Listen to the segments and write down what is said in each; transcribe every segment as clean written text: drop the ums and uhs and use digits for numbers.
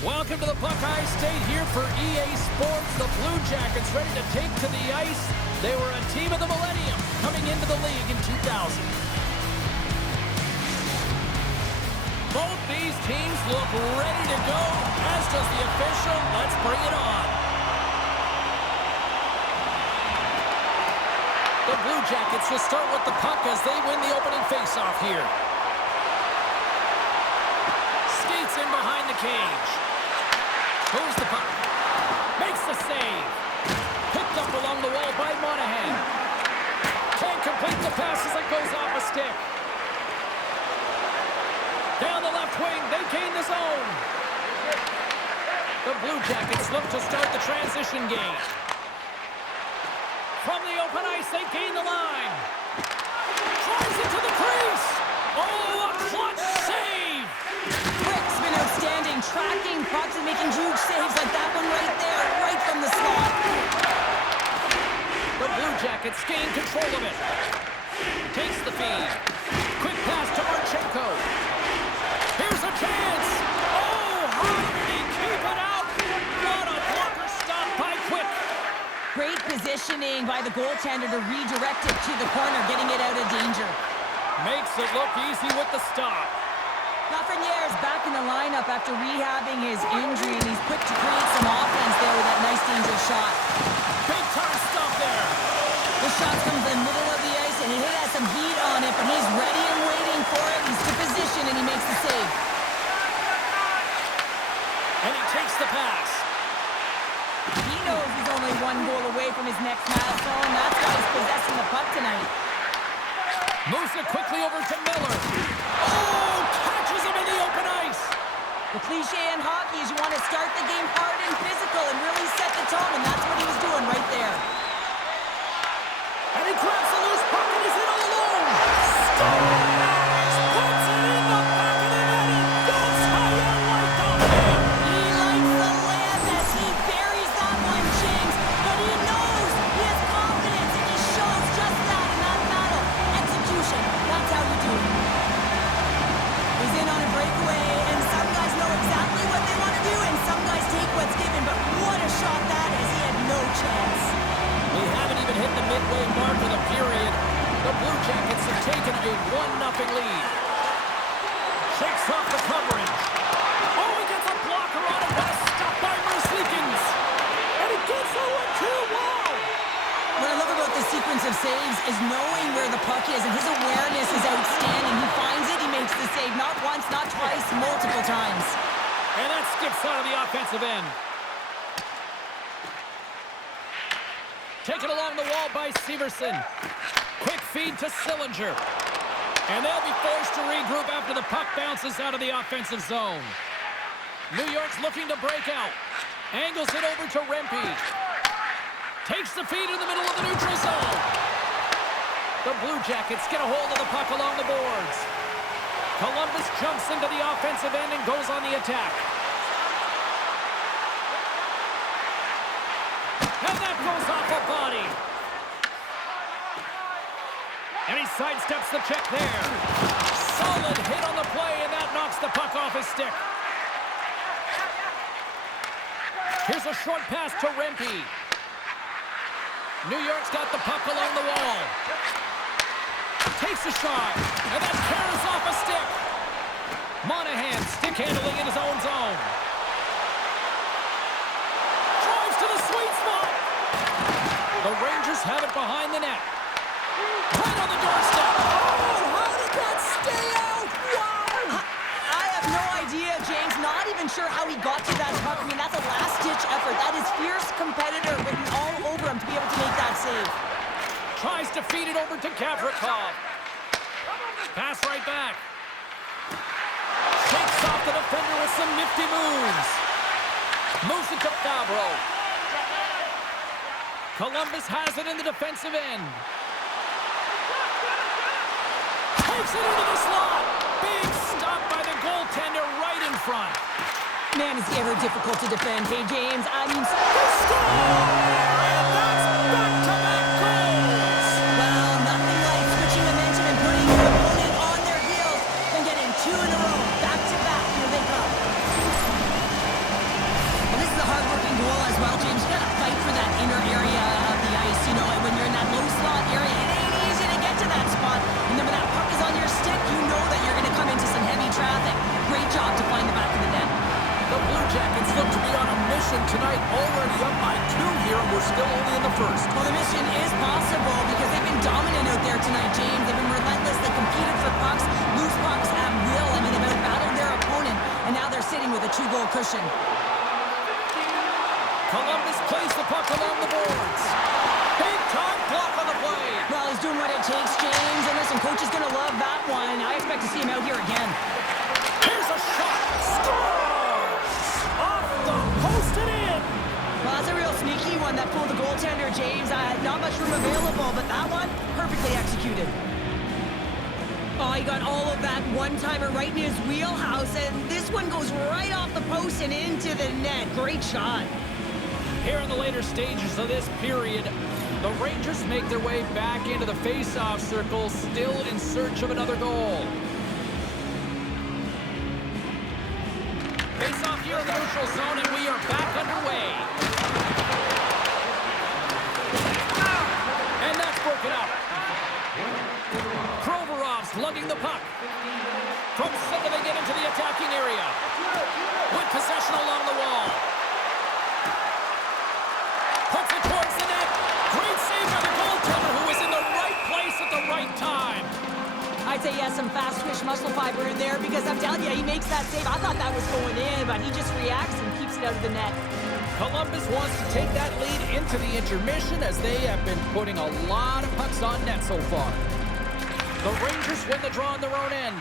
Welcome to the Buckeye State here for EA Sports. The Blue Jackets ready to take to the ice. They were a team of the millennium coming into the league in 2000. Both these teams look ready to go, as does the official. Let's bring it on. The Blue Jackets will start with the puck as they win the opening faceoff here. Skates in behind the cage. Moves the puck. Makes the save. Picked up along the wall by Monahan. Can't complete the pass as it goes off a stick. Down the left wing, they gain the zone. The Blue Jackets look to start the transition game. From the open ice, they gain the line. Drives it to the crease. Oh, a clutch save. Rick's been outstanding, tracking pucks and making huge saves like that one right there, right from the slot. The Blue Jackets gain control of it. Takes the feed. Quick pass to Marchenko. Here's a chance. Oh, how did he keep it out? What a blocker stop by Quick. Great positioning by the goaltender to redirect it to the corner, getting it out of danger. Makes it look easy with the stop. Lafreniere's back in the lineup after rehabbing his injury, and he's quick to create some offense there with that nice dangerous shot. Big time stop there. The shot comes in the middle of the ice, and he has some heat on it, but he's ready and waiting for it. He's to position, and he makes the save. And he takes the pass. He knows he's only one goal away from his next milestone. That's why he's possessing the puck tonight. Moves it quickly over to Miller. Oh, catches him in the open ice. The cliche in hockey is you want to start the game hard and physical and really set the tone, and that's what he was doing right there. And he grabs the loose puck and he's in all alone. Scores! Puts it in the back of the net, and that's how you like the man. He likes the lamp as he buries that one, James, but he knows he has confidence, and he shows just that in that battle. Execution, that's how you do it. He's in on a breakaway, and some guys know exactly what they want to do, and some guys take what's given, but what a shot that is. He had no chance. We haven't even hit the midway mark of the period. The Blue Jackets have taken a 1-0 lead. Shakes off the coverage. Oh, he gets a blocker on it. What a stop by Merzlikins. And he gets the 1-2. Wow. What I love about this sequence of saves is knowing where the puck is, and his awareness is outstanding. He finds it, he makes the save, not once, not twice, multiple times. And that skips out of the offensive end. Taken along the wall by Severson. Quick feed to Sillinger. And they'll be forced to regroup after the puck bounces out of the offensive zone. New York's looking to break out. Angles it over to Rempe. Takes the feed in the middle of the neutral zone. The Blue Jackets get a hold of the puck along the boards. Columbus jumps into the offensive end and goes on the attack. And that goes off a body. And he sidesteps the check there. Solid hit on the play, and that knocks the puck off his stick. Here's a short pass to Rempe. New York's got the puck along the wall. Takes a shot, and that carries off a stick. Monahan stick handling in his own zone. Drives to the sweet spot. The Rangers have it behind the net. Right on the doorstep. Oh, how did that stay out? Wow! I have no idea, James. Not even sure how he got to that puck. I mean, that's a last-ditch effort. That is fierce competitor written all over him to be able to make that save. Tries to feed it over to Gavrikov. Pass right back. Shakes off the defender with some nifty moves. Moves it to Fabro. Columbus has it in the defensive end. Takes it into the slot. Big stop by the goaltender right in front. Man, is he ever difficult to defend. Hey, James, I mean... And that's back-to-back goals. Well, nothing like switching momentum and putting your opponent on their heels and getting two in a row, back-to-back. Here they come. Substitution is possible because they've been dominant out there tonight, James. They've been relentless. They competed for pucks, loose pucks at will. I mean, they've outbattled their opponent, and now they're sitting with a 2-goal cushion. Columbus plays the puck along the boards. Big-time block on the play. Well, he's doing what it takes, James. And listen, coach is going to love that one. I expect to see him out here again. Here's a shot. Scores! Off the post and in. Well, that's a real sneaky one that pulled the goaltender, James. Not much room available, but that one, perfectly executed. Oh, he got all of that one-timer right in his wheelhouse, and this one goes right off the post and into the net. Great shot. Here in the later stages of this period, the Rangers make their way back into the face-off circle, still in search of another goal. Face-off here in the neutral zone, and we are back underway. And that's broken up. Provorov's lugging the puck. From center, they get into the attacking area. With possession along the wall. Puts it towards the net. Great save by the goaltender, who was in the right place at the right time. I'd say he has some fast twitch muscle fiber in there because I'm telling you, he makes that save. I thought that was going in, but he just reacts and keeps it out of the net. Columbus wants to take that lead into the intermission as they have been putting a lot of pucks on net so far. The Rangers win the draw on their own end.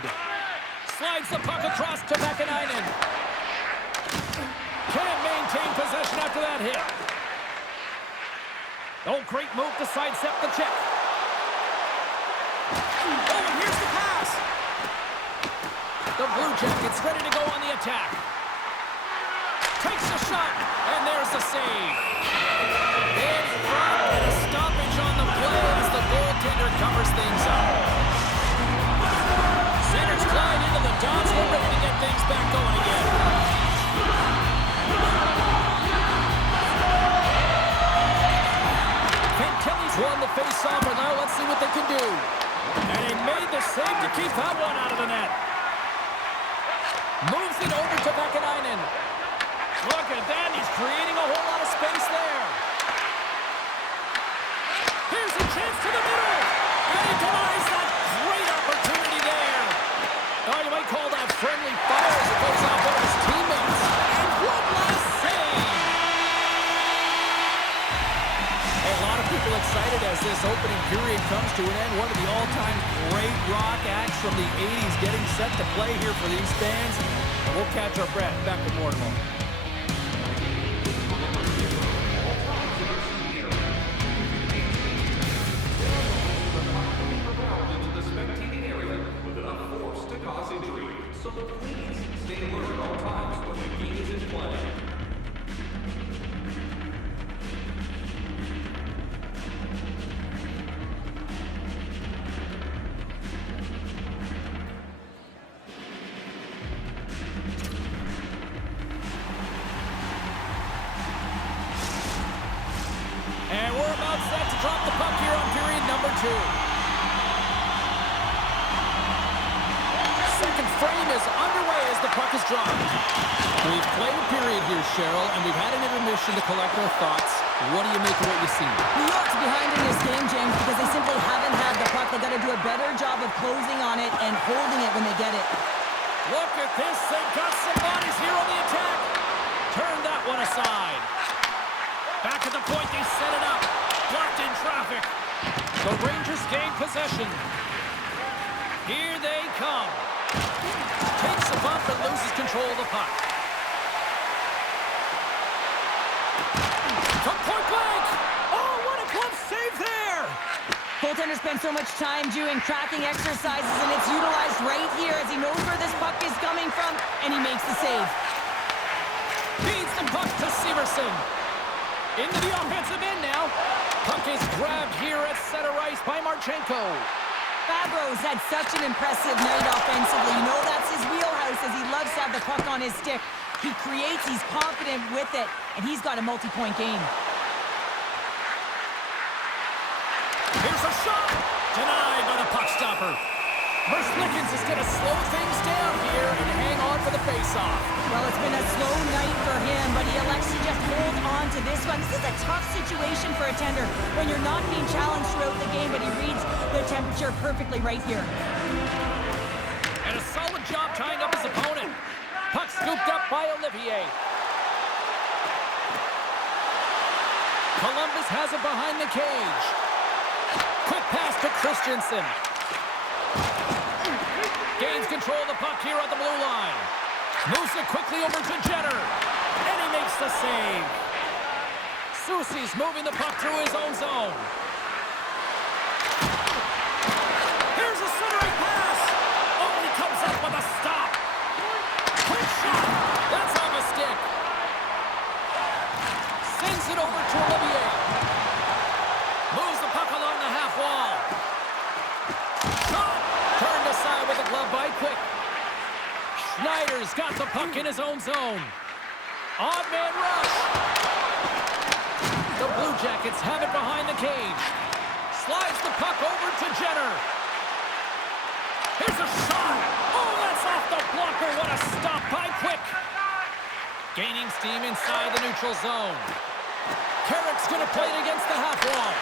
Slides the puck across to Vakanainen. Can't maintain possession after that hit. Oh, great move to sidestep the check. Oh, and here's the pass. The Blue Jackets ready to go on the attack. Takes the shot, and there's the save. In front, and a stoppage on the play as the goaltender covers things up. Centers glide into the dots. We're ready to get things back going again. Kelly's won the face-off, and now let's see what they can do. And he made the save to keep that one out of the net. Moves it over to Vakanainen. Look at that, he's creating a whole lot of space there. Here's a chance to the middle, and he denies that great opportunity there. Oh, you might call that friendly fire as it goes off of his teammates. And one last save. A lot of people excited as this opening period comes to an end. One of the all-time great rock acts from the 80s getting set to play here for these fans. And we'll catch our breath. Back with more in a moment. So please stay alert at all times when the game is in play. And we're about set to drop the puck here on period number 2. Second frame is underway as the puck is dropped. We've played a period here, Cheryl, and we've had an intermission to collect our thoughts. What do you make of what you see? New York's behind in this game, James, because they simply haven't had the puck. They've got to do a better job of closing on it and holding it when they get it. Look at this. They've got some bodies here on the attack. Turn that one aside. Back at the point, they set it up. Blocked in traffic. The Rangers gain possession. Here they come. Takes a bump and loses control of the puck. From point blank. Oh, what a glove save there. Goaltender spends so much time doing tracking exercises, and it's utilized right here as he knows where this puck is coming from, and he makes the save. Feeds the puck to Severson. Into the offensive end now. Puck is grabbed here at center ice by Marchenko. Fabro's had such an impressive night offensively. You know that's his wheelhouse as he loves to have the puck on his stick. He creates, he's confident with it, and he's got a multi-point game. Here's a shot. Denied by the puck stopper. Merzlikins is going to slow things down here and hang on for the faceoff. Well, it's been a slow night for him, but he elects to just hold on to this one. This is a tough situation for a tender when you're not being challenged throughout the game, but he reads the temperature perfectly right here. And a solid job tying up his opponent. Puck scooped up by Olivier. Columbus has it behind the cage. Quick pass to Christensen. Gains control of the puck here on the blue line. Moves it quickly over to Jenner. And he makes the save. Soucy's moving the puck through his own zone. Here's a centering pass. Oh, and he comes up with a stop. Quick shot. That's on the stick. Sends it over to Olivier. Moves the puck along the half wall. Shot. Turned aside with a glove by Quick. Schneider's got the puck in his own zone. Odd man rush. The Blue Jackets have it behind the cage. Slides the puck over to Jenner. Here's a shot. Oh, that's off the blocker. What a stop by Quick. Gaining steam inside the neutral zone. Carrick's going to play it against the half wall.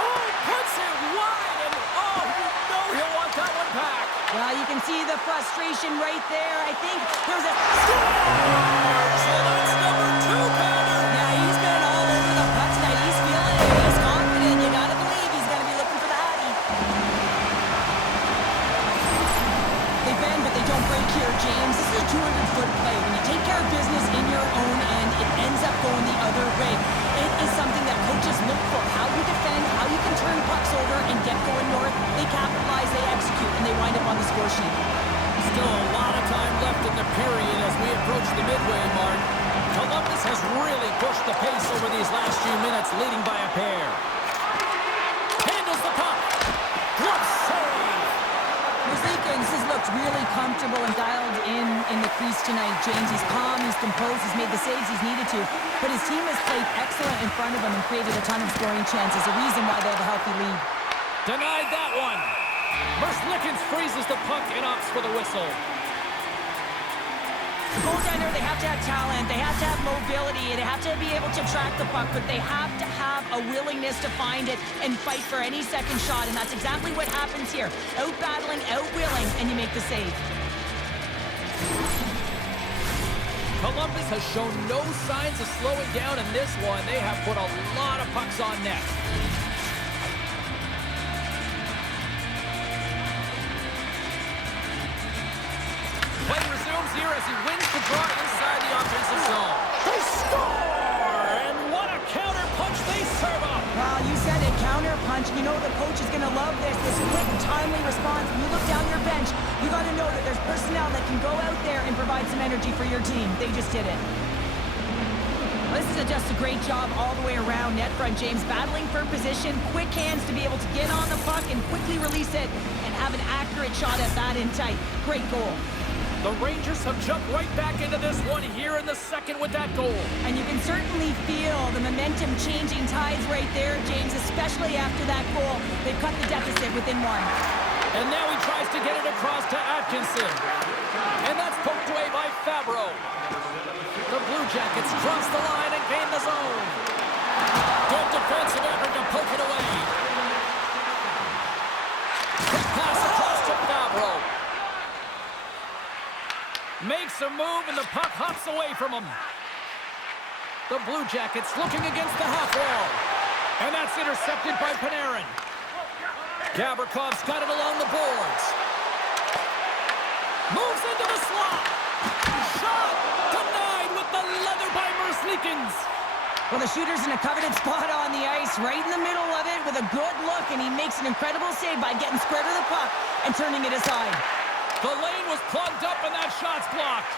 Oh, puts it wide, and oh, you know he'll want that one back. Well, you can see the frustration right there. I think there's a... So that's number 2, Banner. Yeah, he's been all over the puck tonight. He's feeling it. He's confident. You gotta believe he's gonna be looking for the Hattie. They bend, but they don't break here, James. This is a 200-foot play. When you take care of business in your own end, it ends up going the other way. It is something that coaches look for. How you defend, how you can turn pucks over and get going north. They capitalize, they execute, and they wind up on the score sheet. Still a lot of time left in the period as we approach the midway mark. Columbus has really pushed the pace over these last few minutes, leading by a pair. Handles the puck. Glove save. Merzlikins has looked really comfortable and dialed in the crease tonight, James. He's calm, he's composed, he's made the saves he's needed to. But his team has played excellent in front of him and created a ton of scoring chances, a reason why they have a healthy lead. Denied that one. Merzlikins freezes the puck and opts for the whistle. Goaltender, they have to have talent, they have to have mobility, they have to be able to track the puck, but they have to have a willingness to find it and fight for any second shot, and that's exactly what happens here. Out-battling, out-willing, and you make the save. Columbus has shown no signs of slowing down in this one. They have put a lot of pucks on net. Play resumes here as he wins the draw inside the offensive zone. They score! And what a counter punch they serve up! Well, you said it, counter punch. You know the coach is going to love this quick, timely response. When you look down your bench, you got to know that there's personnel that can go out there and provide some energy for your team. They just did it. This is just a great job all the way around. Net front, James, battling for position, quick hands to be able to get on the puck and quickly release it and have an accurate shot at that in tight. Great goal. The Rangers have jumped right back into this one here in the second with that goal. And you can certainly feel the momentum changing tides right there, James, especially after that goal. They've cut the deficit within one. And now he tries to get it across to Atkinson. And that's poked away by Fabro. The Blue Jackets cross the line and gain the zone. Good defensive effort to poke it away. Quick pass across to Fabro. Makes a move and the puck hops away from him. The Blue Jackets looking against the half wall. And that's intercepted by Panarin. Gavrikoff's got it along the boards. Moves into the slot. Shot denied with the leather by Merzlikins. Well, the shooter's in a coveted spot on the ice, right in the middle of it with a good look, and he makes an incredible save by getting square to the puck and turning it aside. The lane was plugged up and that shot's blocked.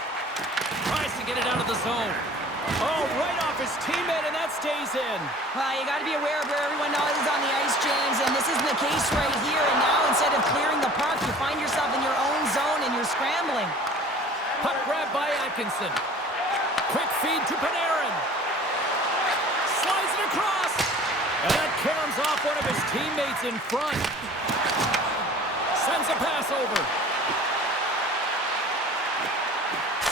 Tries to get it out of the zone. Oh, right off his teammate, and that stays in. Well, you got to be aware of where everyone is on the ice, James, and this isn't the case right here. And now, instead of clearing the puck, you find yourself in your own zone and you're scrambling. Puck grab by Atkinson. Quick feed to Panarin. Slides it across. And that caroms off one of his teammates in front. Sends the pass over.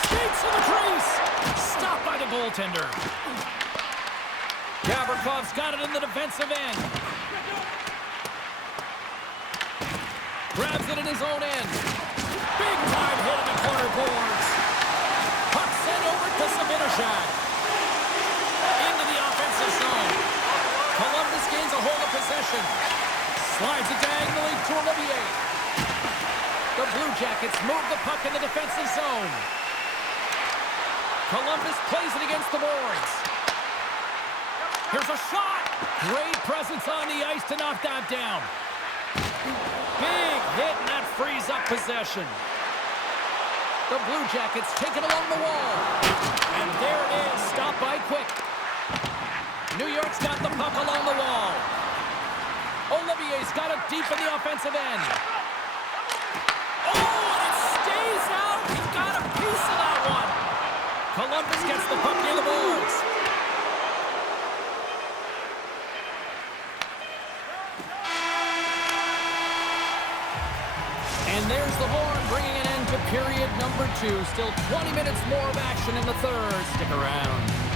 Skates to the crease. Stopped by the goaltender. Gavrikoff's got it in the defensive end. Grabs it in his own end. Big time hit in the corner boards. Puck sent over to Sabinishad. Into the offensive zone. Columbus gains a hold of possession. Slides it diagonally to Olivier. The Blue Jackets move the puck in the defensive zone. Columbus plays it against the boards. Here's a shot. Great presence on the ice to knock that down. Big hit, and that frees up possession. The Blue Jackets take it along the wall. And there it is, stopped by Quick. New York's got the puck along the wall. Olivier's got it deep in the offensive end. Oh, and it stays out. He's got a piece of that one. Columbus gets the puck near the boards. And there's the horn, bringing an end to period number 2. Still 20 minutes more of action in the third. Stick around.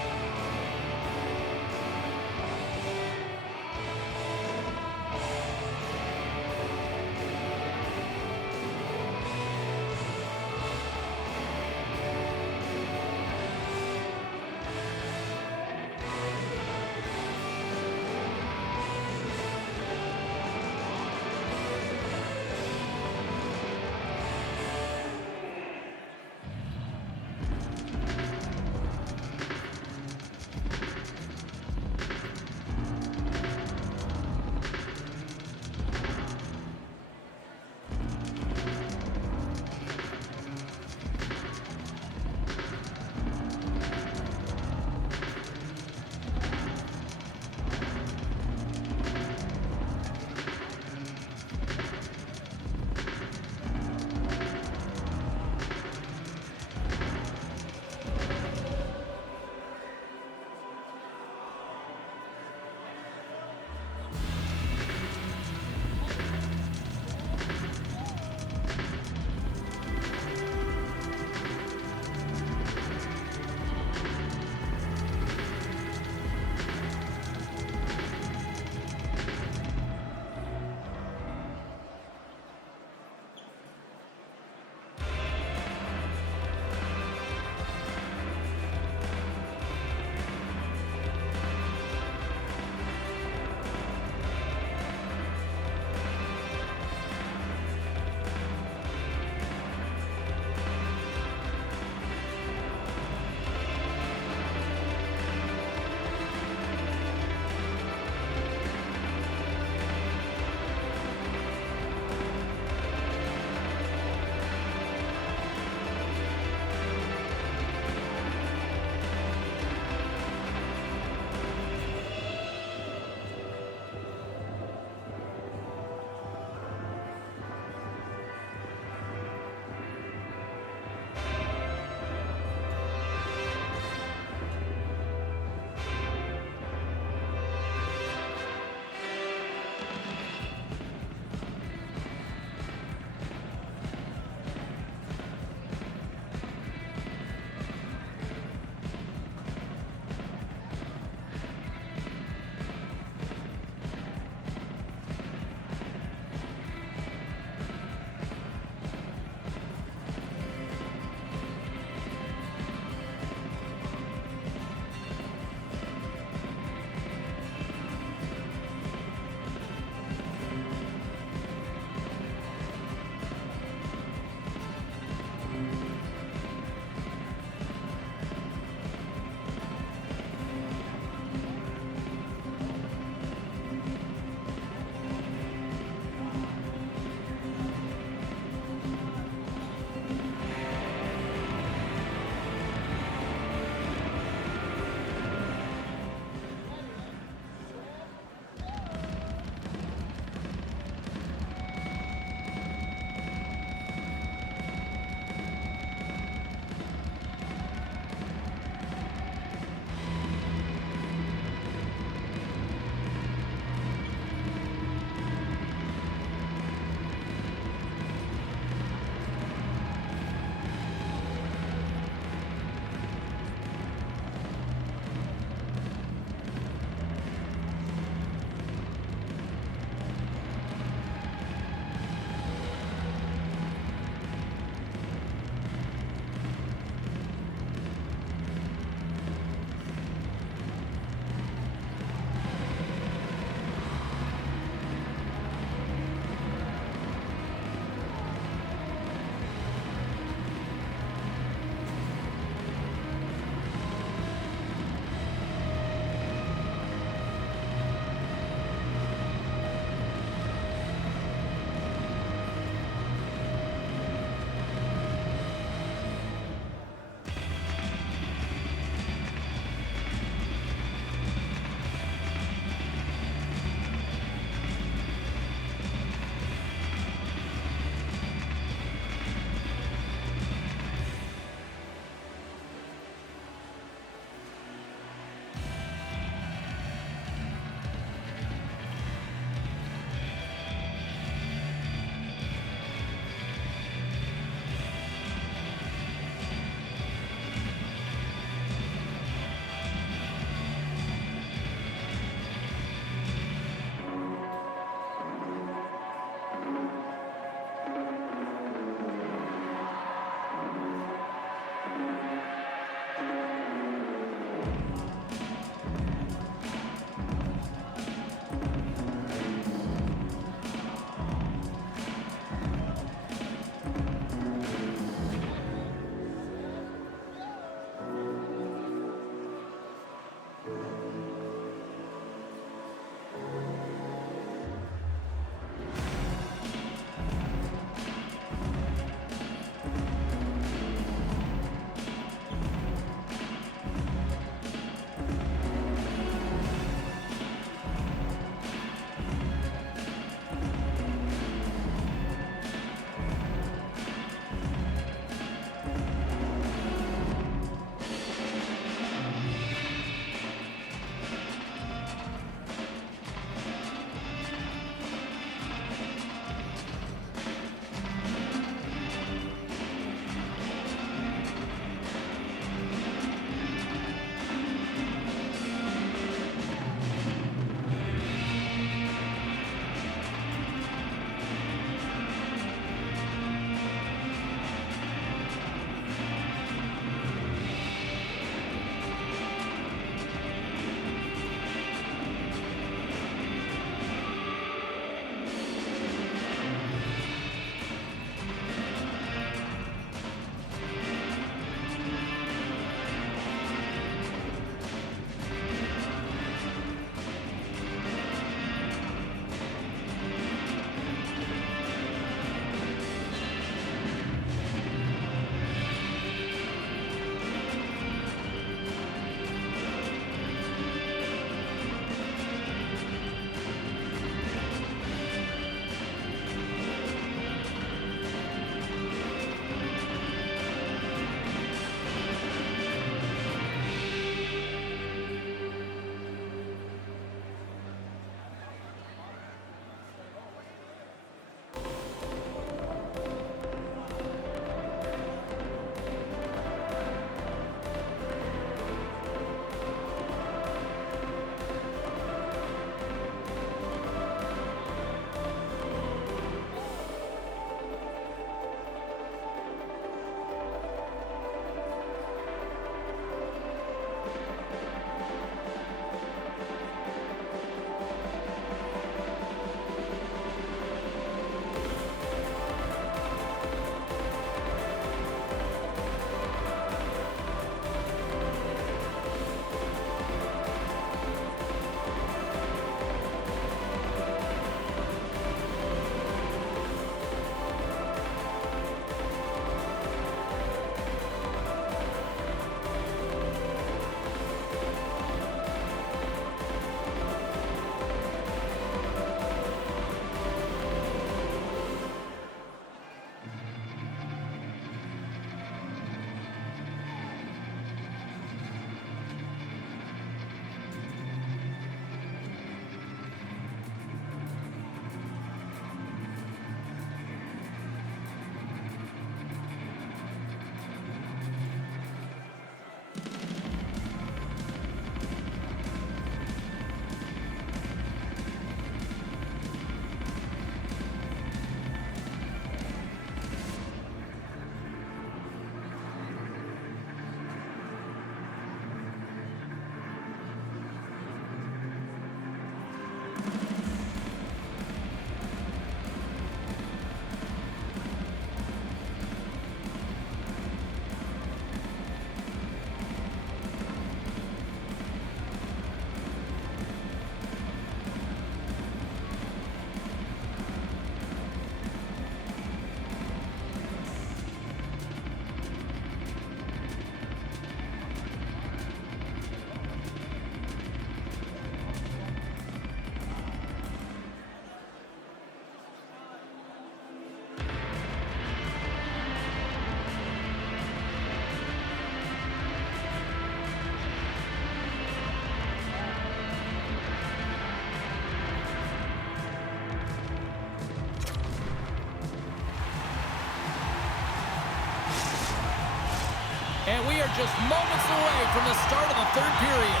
And we are just moments away from the start of the third period.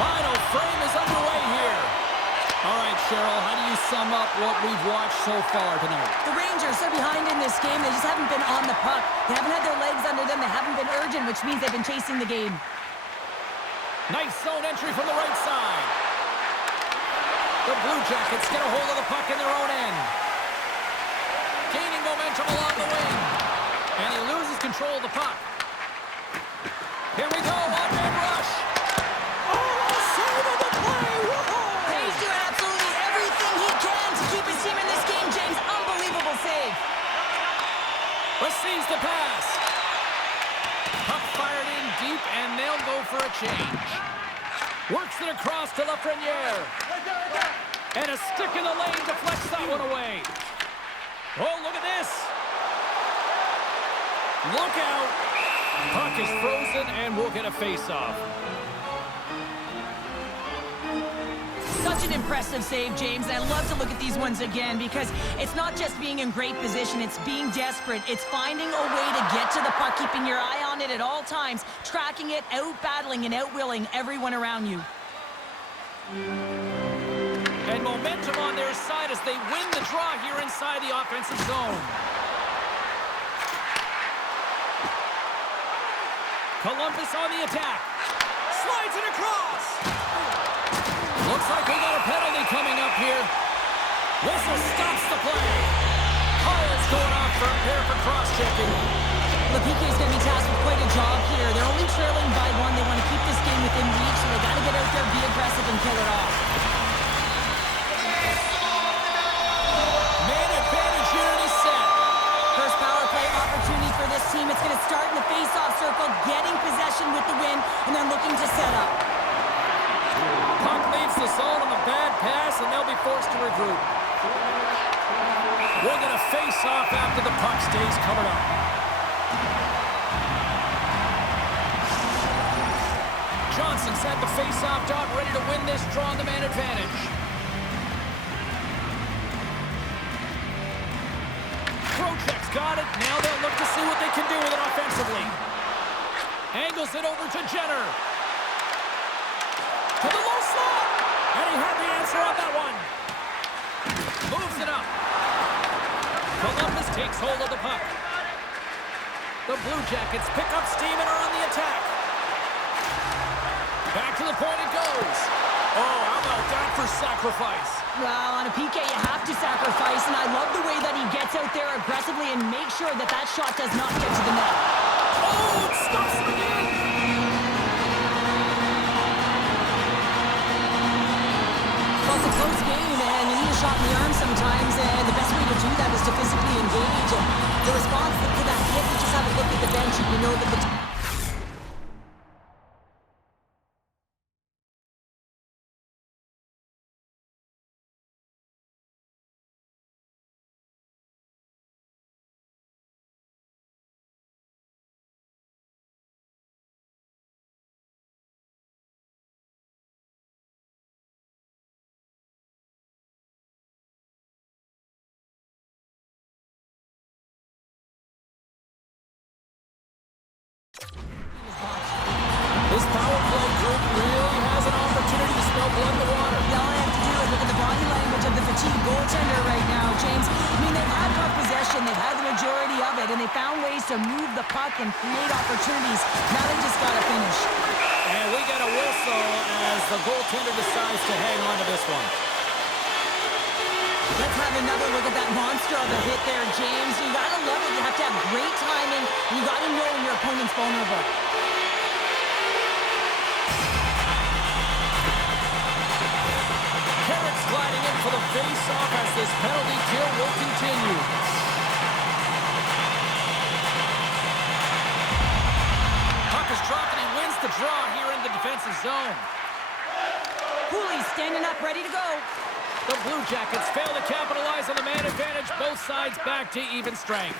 Final frame is underway here. All right, Cheryl, how do you sum up what we've watched so far tonight? The Rangers are behind in this game. They just haven't been on the puck. They haven't had their legs under them. They haven't been urgent, which means they've been chasing the game. Nice zone entry from the right side. The Blue Jackets get a hold of the puck in their own end. Gaining momentum along the wing. And he loses control of the puck. Here we go, one-man rush. Oh, save of the play. Whoa. He's doing absolutely everything he can to keep his team in this game, James. Unbelievable save. Receives the pass. Puck fired in deep, and they'll go for a change. Works it across to Lafreniere. And a stick in the lane deflects that one away. Oh, look at this. Look out. Puck is frozen, and we'll get a face-off. Such an impressive save, James, and I love to look at these ones again because it's not just being in great position, it's being desperate. It's finding a way to get to the puck, keeping your eye on it at all times, tracking it, out-battling and out-willing everyone around you. And momentum on their side as they win the draw here inside the offensive zone. Columbus on the attack. Slides it across. Looks like we got a penalty coming up here. Whistle stops the play. Kyle's going off for a pair for cross-checking. The PK is going to be tasked with quite a job here. They're only trailing by one. They want to keep this game within reach, so they got to get out there, be aggressive, and kill it off. Man advantage unit is set. First power play opportunity for this team. It's going to start in the face-off circle, getting possession with the win, and then looking to set up. Puck leaves the zone on the bad pass, and they'll be forced to regroup. We'll get a face-off after the puck stays covered up. Johnson's had the face-off dot, ready to win this draw on the man advantage. Trocheck's got it. Now they'll look to see what they can do with it offensively. Angles it over to Jenner. To the low slot. And he had the answer on that one. Moves it up. Columbus takes hold of the puck. The Blue Jackets pick up steam and are on the attack. Back to the point it goes. Oh, how about that for sacrifice? Well, on a PK, you have to sacrifice, and I love the way that he gets out there aggressively and makes sure that that shot does not get to the net. Oh, it stops him again. Well, it's a close game, and you need a shot in the arm sometimes, and the best way to do that is to physically engage. And the response to that hit, you just have a look at the bench, and you know that the... This power play group really has an opportunity to smell blood in the water. All I have to do is look at the body language of the fatigued goaltender right now, James. I mean, they've had puck possession, they've had the majority of it, and they found ways to move the puck and create opportunities. Now they just got to finish. And we get a whistle as the goaltender decides to hang on to this one. Let's have another look at that monster of a hit there, James. You got to love it. You have to have great timing. You got to know when your opponent's vulnerable. Gliding in for the face-off as this penalty kill will continue. Puck is dropped and he wins the draw here in the defensive zone. Cooley's standing up, ready to go. The Blue Jackets fail to capitalize on the man advantage. Both sides back to even strength.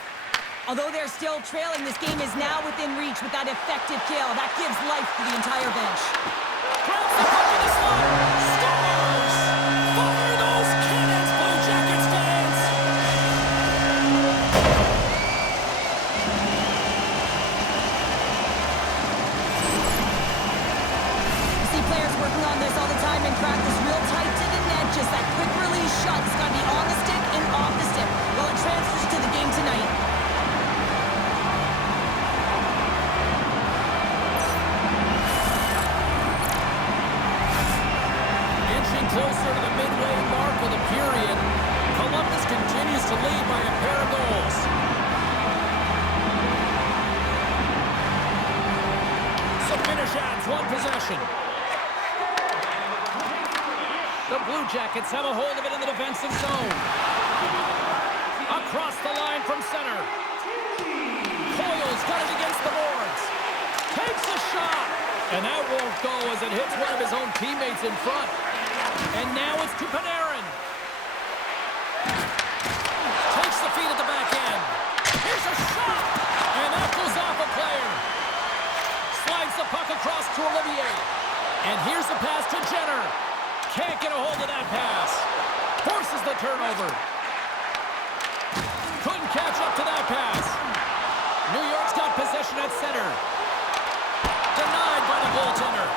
Although they're still trailing, this game is now within reach with that effective kill. That gives life to the entire bench. Grabs the puck in the slot. Scores! Fire those cannons, Blue Jackets fans! closer to the midway mark of the period. Columbus continues to lead by a pair of goals. So finish adds one possession. The Blue Jackets have a hold of it in the defensive zone. Across the line from center. Coyle's got it against the boards. Takes a shot. And that won't go as it hits one of his own teammates in front. And now it's to Panarin. Takes the feed at the back end. Here's a shot. And that goes off a player. Slides the puck across to Olivier. And here's the pass to Jenner. Can't get a hold of that pass. Forces the turnover. Couldn't catch up to that pass. New York's got possession at center. Denied by the goaltender.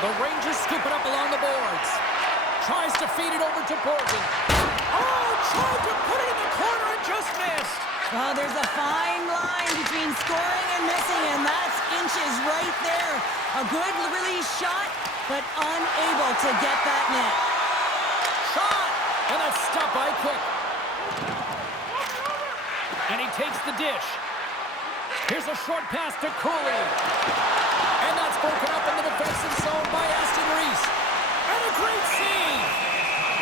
The Rangers scoop it up along the boards. Tries to feed it over to Borgen. Oh, tried to put it in the corner and just missed. Well, there's a fine line between scoring and missing, and that's inches right there. A good release shot, but unable to get that net. Shot! And that's stopped by Cook. And he takes the dish. Here's a short pass to Cooley. And that's broken up in the defensive zone by Aston Reese. And a great save!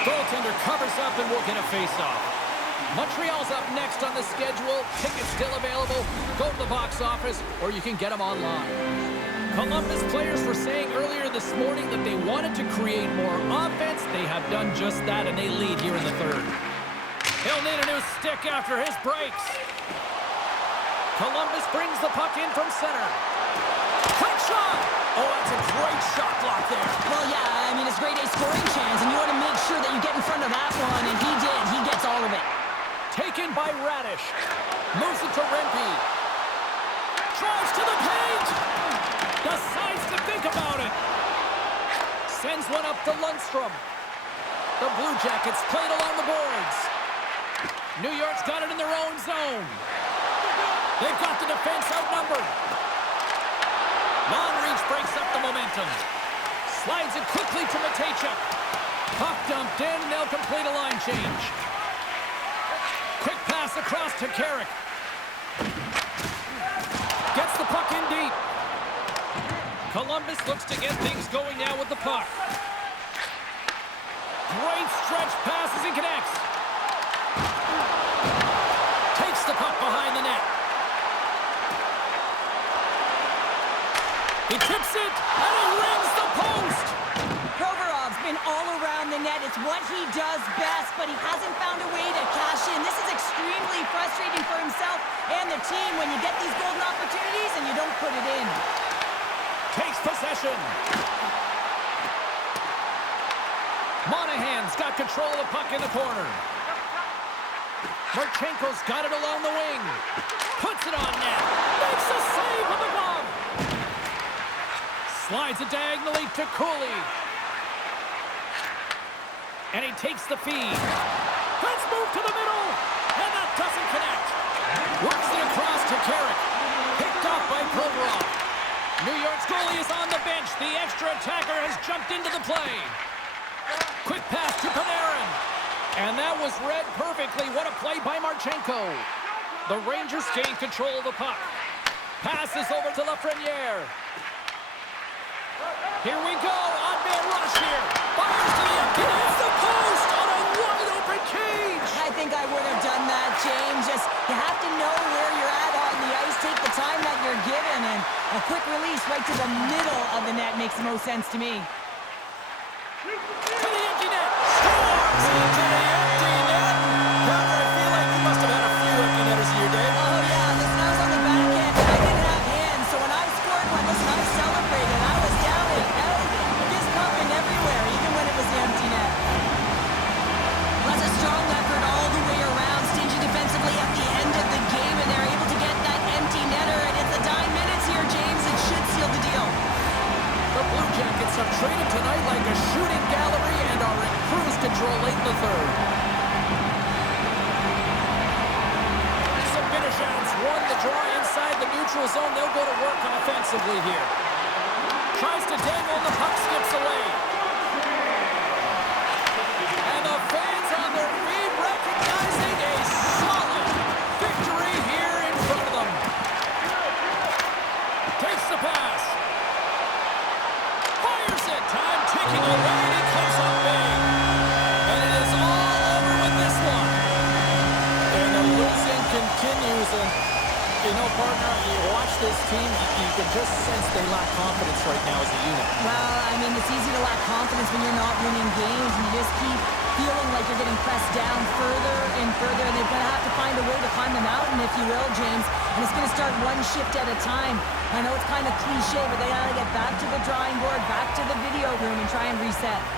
Goaltender covers up and will get a face-off. Montreal's up next on the schedule. Tickets still available. Go to the box office, or you can get them online. Columbus players were saying earlier this morning that they wanted to create more offense. They have done just that, and they lead here in the third. He'll need a new stick after his breaks. Columbus brings the puck in from center. Quick shot! Oh, that's a great shot block there. Well, yeah, I mean, it's grade A scoring chance, and you want to make sure that you get in front of that one, and he did. He gets all of it. Taken by Radish. Moves it to Rempe. Drives to the paint! Decides to think about it. Sends one up to Lundstrom. The Blue Jackets played along the boards. New York's got it in their own zone. They've got the defense outnumbered. Non-reach breaks up the momentum. Slides it quickly to Matejchuk. Puck dumped in, and they'll complete a line change. Quick pass across to Carrick. Gets the puck in deep. Columbus looks to get things going now with the puck. Great stretch passes and connects. Takes the puck behind the net. He tips it, and he rings the post. Provorov's been all around the net. It's what he does best, but he hasn't found a way to cash in. This is extremely frustrating for himself and the team when you get these golden opportunities and you don't put it in. Takes possession. Monahan's got control of the puck in the corner. Marchenko's got it along the wing. Puts it on net. Makes a save with the glove. Slides it diagonally to Cooley. And he takes the feed. Let's move to the middle. And that doesn't connect. Works it across to Carrick. Picked off by Provorov. New York's goalie is on the bench. The extra attacker has jumped into the play. Quick pass to Panarin. And that was read perfectly. What a play by Marchenko. The Rangers gain control of the puck. Passes over to Lafreniere. Here we go. On-man rush here. Fires to the empty net. Hits the post on a wide-open cage. I think I would have done that, James. Just, you have to know where you're at on the ice. Take the time that you're given, and a quick release right to the middle of the net makes the most sense to me. To the empty net. Scores into the empty net. Robert, I feel like you must have had a few empty netters in your day. Oh, yeah. Listen, I was on the back end, and I didn't have hands. So when I scored one, listen, I celebrated. I was down and out, fist pumping everywhere, even when it was the empty net. That's a strong effort all the way around, stingy defensively at the end of the game, and they're able to get that empty netter. And it's the dying minutes here, James. It should seal the deal. The Blue Jackets have traded tonight like a shooting gallery and are in cruise control late in the third. Zibanejad's won the draw inside the neutral zone. They'll go to work offensively here. Tries to dangle, and the puck skips away. backing away, and he comes up big. And it is all over with this one. And the losing continues. And, you know, partner, you watch this team, you can just sense they lack confidence right now as a unit. Well, I mean, it's easy to lack confidence when you're not winning games, and you just keep feeling like you're getting pressed down further and further, and they're going to have to find a way to climb the mountain, if you will, James. And it's going to start one shift at a time. I know it's kind of cliche, but they got to get back to the drawing board, back to the video room, and try and reset.